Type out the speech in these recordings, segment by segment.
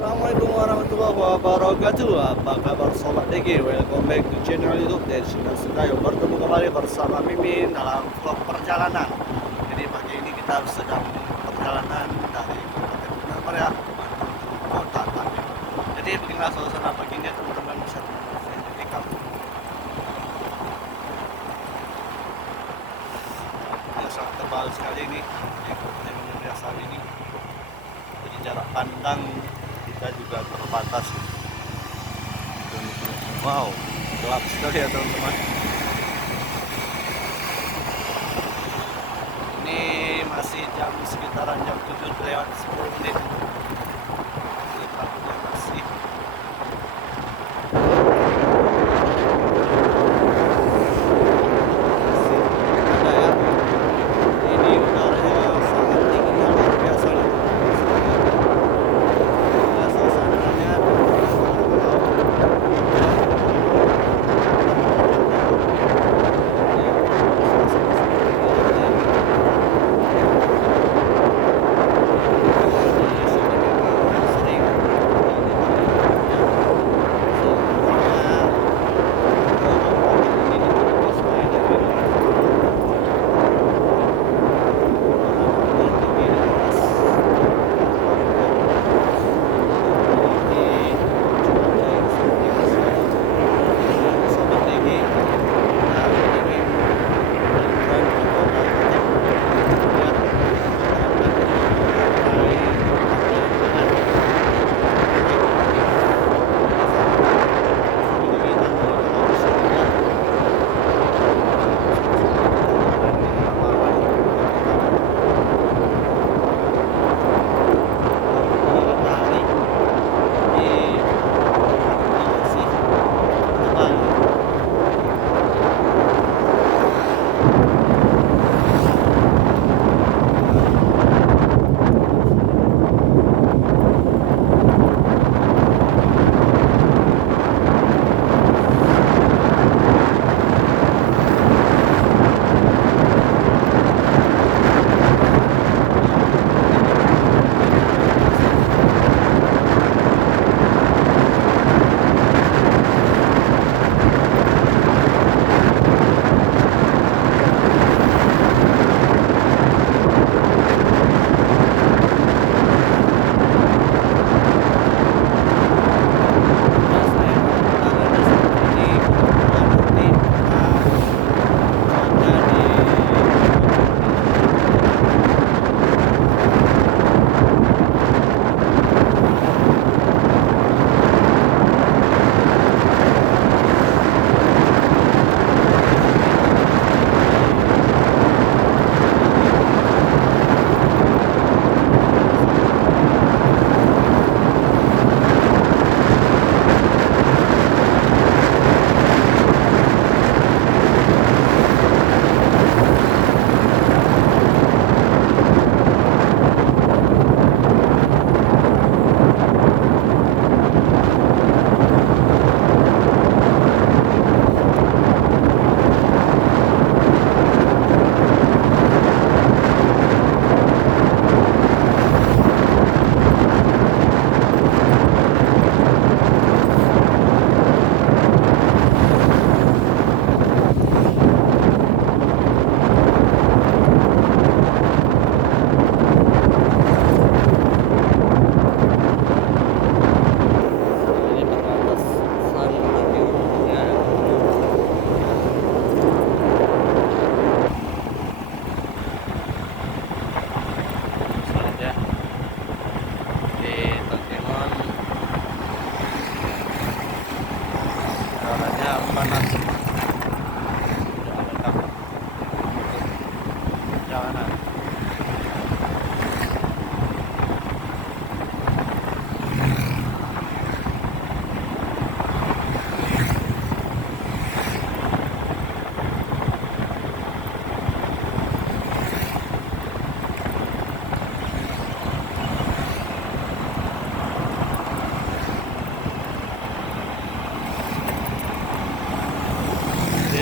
Assalamualaikum warahmatullahi wabarakatuh. Apa kabar sobat DG? Welcome back to channel YouTube dari Sinar Sedayo. Bertemu kembali bersama Mimin dalam vlog perjalanan. Jadi pagi ini kita sedang perjalanan dari Kabupaten Maria menuju kota Tanjung. Jadi beginilah suasana paginya teman-teman, bisa saya rekam. Ini sangat tebal sekali ini, yang biasa ini. Jadi jarak pandang kita juga terbatas. Wow, gelap sekali ya teman-teman. Ini masih jam sekitaran jam 7 lewat 10 menit. Tempatnya masih ada ya. Ini udaranya sangat tinggi, luar biasa nih. Suasananya panas. Jalanan.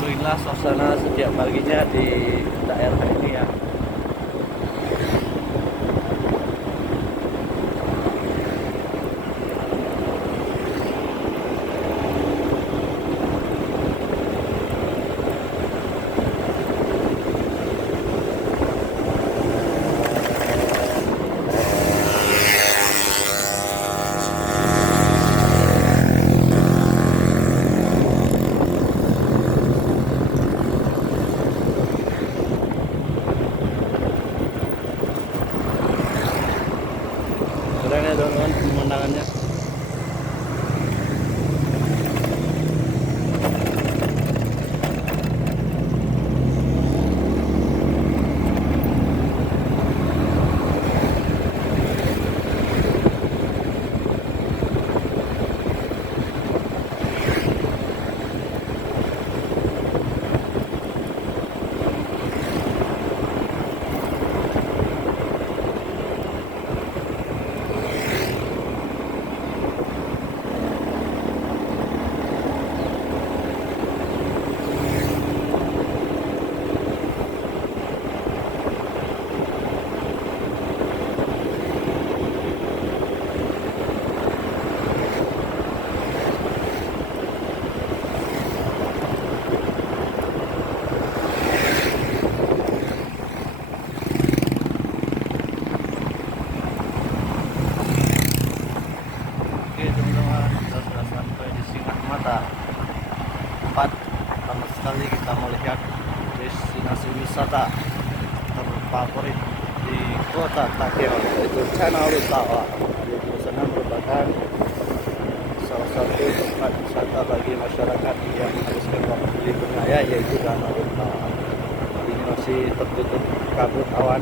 Beginilah suasana setiap paginya di daerah ini ya. pemandangannya. Oke teman-teman, kita sudah sampai di Singa Mata, tempat pertama sekali kita melihat destinasi wisata terfavorit di kota Takeo, yaitu Danau Toba. Di sana merupakan salah satu tempat wisata bagi masyarakat yang menghabiskan waktu liburnya, yaitu Danau Toba. Ini masih tertutup kabut awan.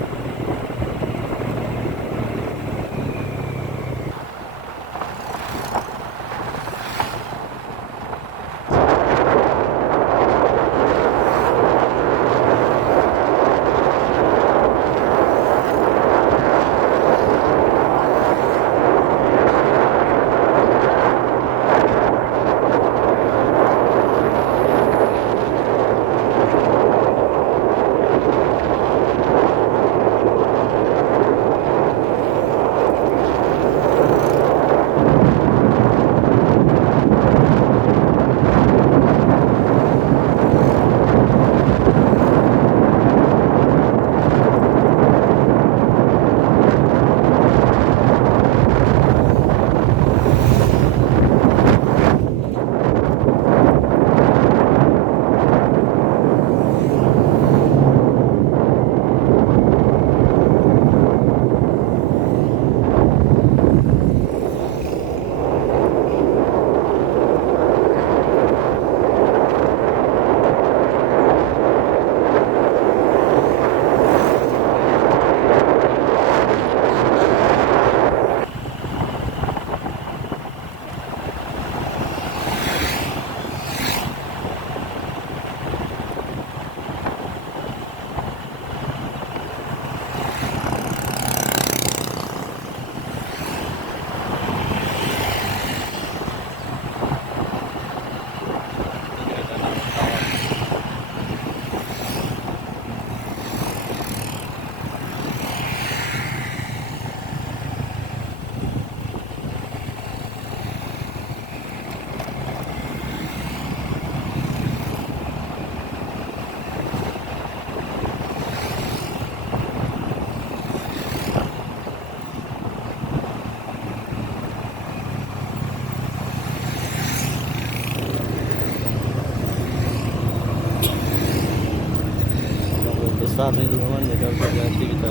Besar nih teman-teman, ya harus hati-hati kita.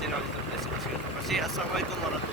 channel YouTube Desi Mas. Terima kasih. Assalamualaikum warahmatullahi